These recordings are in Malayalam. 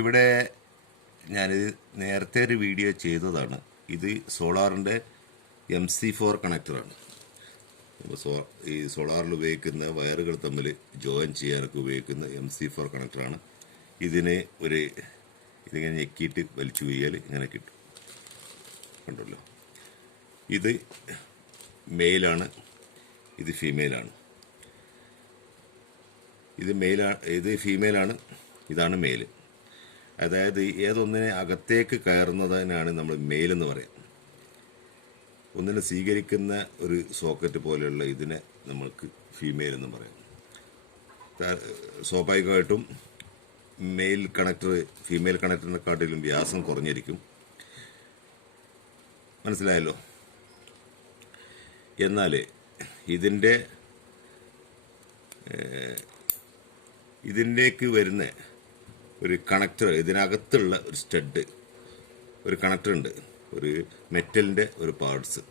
ഇവിടെ ഞാനിത് നേരത്തെ ഒരു വീഡിയോ ചെയ്തതാണ്. ഇത് സോളാറിൻ്റെ MC4 കണക്ടറാണ്. ഈ സോളാറിൽ ഉപയോഗിക്കുന്ന വയറുകൾ തമ്മിൽ ജോയിൻ ചെയ്യാനൊക്കെ ഉപയോഗിക്കുന്ന MC4 കണക്ടറാണ്. ഇതിങ്ങനെ ഞെക്കിയിട്ട് വലിച്ചു പോയാൽ ഇങ്ങനെ കിട്ടും. കണ്ടല്ലോ, ഇത് മെയിലാണ്, ഇത് ഫീമെയിലാണ്. ഇത് ഫീമെയിലാണ്, ഇതാണ് മെയിൽ. അതായത് ഏതൊന്നിനെ അകത്തേക്ക് കയറുന്നതിനാണ് നമ്മൾ മെയിൽ എന്ന് പറയുന്നത്. ഒന്നിനെ സ്വീകരിക്കുന്ന ഒരു സോക്കറ്റ് പോലെയുള്ള ഇതിനെ നമ്മൾക്ക് ഫീമെയിൽ എന്ന് പറയാം. സ്വാഭാവികമായിട്ടും മെയിൽ കണക്ടർ ഫീമെയിൽ കണക്ടറിനെക്കാട്ടിലും വ്യാസം കുറഞ്ഞിരിക്കും. മനസ്സിലായല്ലോ? എന്നാൽ ഇതിലേക്ക് വരുന്ന ഒരു കണക്ടർ, ഇതിനകത്തുള്ള ഒരു സ്റ്റഡ്, ഒരു കണക്ടർ ഉണ്ട്, ഒരു മെറ്റലിൻ്റെ ഒരു പാർട്സ്.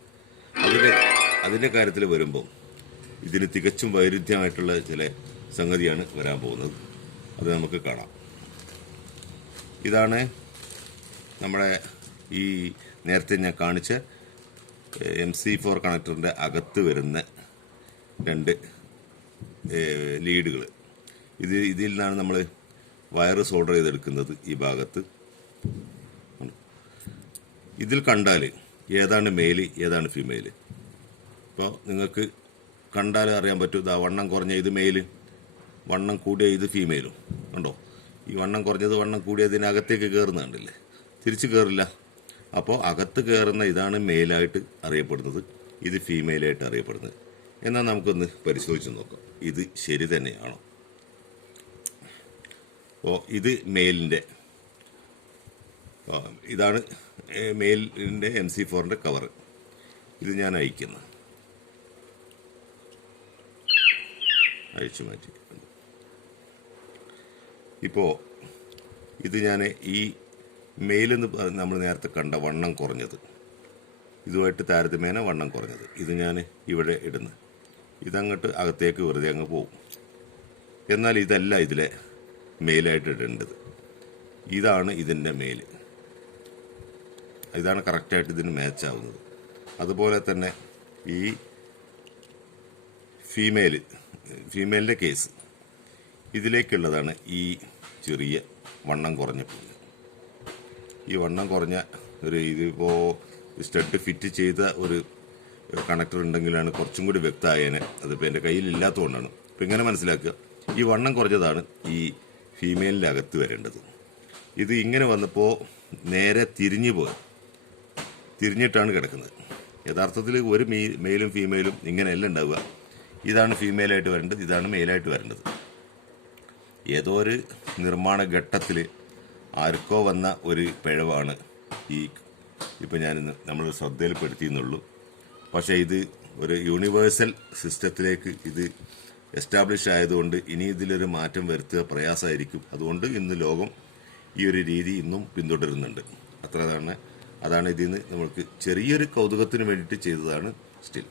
അതിൻ്റെ കാര്യത്തിൽ വരുമ്പോൾ ഇതിന് തികച്ചും വൈരുദ്ധ്യമായിട്ടുള്ള ചില സംഗതിയാണ് വരാൻ പോകുന്നത്. അത് നമുക്ക് കാണാം. ഇതാണ് നമ്മുടെ ഈ നേരത്തെ ഞാൻ കാണിച്ച MC4 കണക്ടറിൻ്റെ അകത്ത് വരുന്ന രണ്ട് ലീഡുകൾ. ഇതിൽ നിന്നാണ് നമ്മൾ വയറ് സോൾഡർ ചെയ്തെടുക്കുന്നത്. ഈ ഭാഗത്ത് ഇതിൽ കണ്ടാൽ ഏതാണ് മെയില് ഏതാണ് ഫീമെയില്. ഇപ്പോൾ നിങ്ങൾക്ക് കണ്ടാൽ അറിയാൻ പറ്റും. ഇതാ വണ്ണം കുറഞ്ഞ ഇത് മെയില്, വണ്ണം കൂടിയ ഇത് ഫീമെയിലും. കണ്ടോ? ഈ വണ്ണം കുറഞ്ഞത് വണ്ണം കൂടിയതിനകത്തേക്ക് കയറുന്ന കണ്ടില്ലേ? തിരിച്ച് കയറില്ല. അപ്പോൾ അകത്ത് കയറുന്ന ഇതാണ് മെയിലായിട്ട് അറിയപ്പെടുന്നത്, ഇത് ഫീമെയിലായിട്ട് അറിയപ്പെടുന്നത്. എന്നാൽ നമുക്കൊന്ന് പരിശോധിച്ച് നോക്കാം, ഇത് ശരി തന്നെയാണോ. അപ്പോൾ ഇത് മെയിലിൻ്റെ, ഇതാണ് മെയിലിൻ്റെ MC4ൻ്റെ കവർ. ഇത് ഞാൻ അഴിച്ചു മാറ്റി. ഇപ്പോൾ ഇത് ഞാൻ ഈ മെയിലെന്ന് നമ്മൾ നേരത്തെ കണ്ട വണ്ണം കുറഞ്ഞത്, ഇതുമായിട്ട് താരതമ്യേന വണ്ണം കുറഞ്ഞത്, ഇത് ഞാൻ ഇവിടെ ഇടുന്നു. ഇതങ്ങോട്ട് അകത്തേക്ക് വെറുതെ അങ്ങ് പോകും. എന്നാൽ ഇതല്ല ഇതിലെ മെയിലായിട്ട് ഇടേണ്ടത്. ഇതാണ് ഇതിൻ്റെ മെയിൽ. ഇതാണ് കറക്റ്റായിട്ട് ഇതിന് മാച്ച് ആവുന്നത്. അതുപോലെ തന്നെ ഈ ഫീമെയിലിൻ്റെ കേസ്, ഇതിലേക്കുള്ളതാണ് ഈ ചെറിയ വണ്ണം കുറഞ്ഞ പുല്ല്. ഈ വണ്ണം കുറഞ്ഞ ഇതിപ്പോൾ സ്റ്റഡ് ഫിറ്റ് ചെയ്ത ഒരു കണക്ടർ ഉണ്ടെങ്കിലാണ് കുറച്ചും കൂടി വ്യക്തമായേനെ. അതിപ്പോൾ എൻ്റെ കയ്യിലില്ലാത്തതുകൊണ്ടാണ്. ഇപ്പം ഇങ്ങനെ മനസ്സിലാക്കുക, ഈ വണ്ണം കുറഞ്ഞതാണ് ഈ ഫീമെയിലിൻ്റെ അകത്ത് വരേണ്ടത്. ഇത് ഇങ്ങനെ വന്നപ്പോൾ നേരെ തിരിഞ്ഞിട്ടാണ് കിടക്കുന്നത്. യഥാർത്ഥത്തിൽ ഒരു മെയിലും ഫീമെയിലും ഇങ്ങനെയല്ല ഉണ്ടാവുക. ഇതാണ് ഫീമെയിലായിട്ട് വരേണ്ടത്, ഇതാണ് മെയിലായിട്ട് വരേണ്ടത്. ഏതോ ഒരു നിർമ്മാണ ഘട്ടത്തിൽ ആർക്കോ വന്ന ഒരു പിഴവാണ് ഇപ്പം നമ്മൾ ശ്രദ്ധയിൽപ്പെടുത്തിയെന്നുള്ളൂ. പക്ഷേ ഇത് ഒരു യൂണിവേഴ്സൽ സിസ്റ്റത്തിലേക്ക് ഇത് എസ്റ്റാബ്ലിഷ് ആയതുകൊണ്ട് ഇനി ഇതിലൊരു മാറ്റം വരുത്തുക പ്രയാസമായിരിക്കും. അതുകൊണ്ട് ഇന്ന് ലോകം ഈ ഒരു രീതി ഇന്നും പിന്തുടരുന്നുണ്ട്. അതാണ് ഇതിൽ നിന്ന് നമ്മൾക്ക് ചെറിയൊരു കൗതുകത്തിന് വേണ്ടിയിട്ട് ചെയ്തതാണ് സ്റ്റിൽ.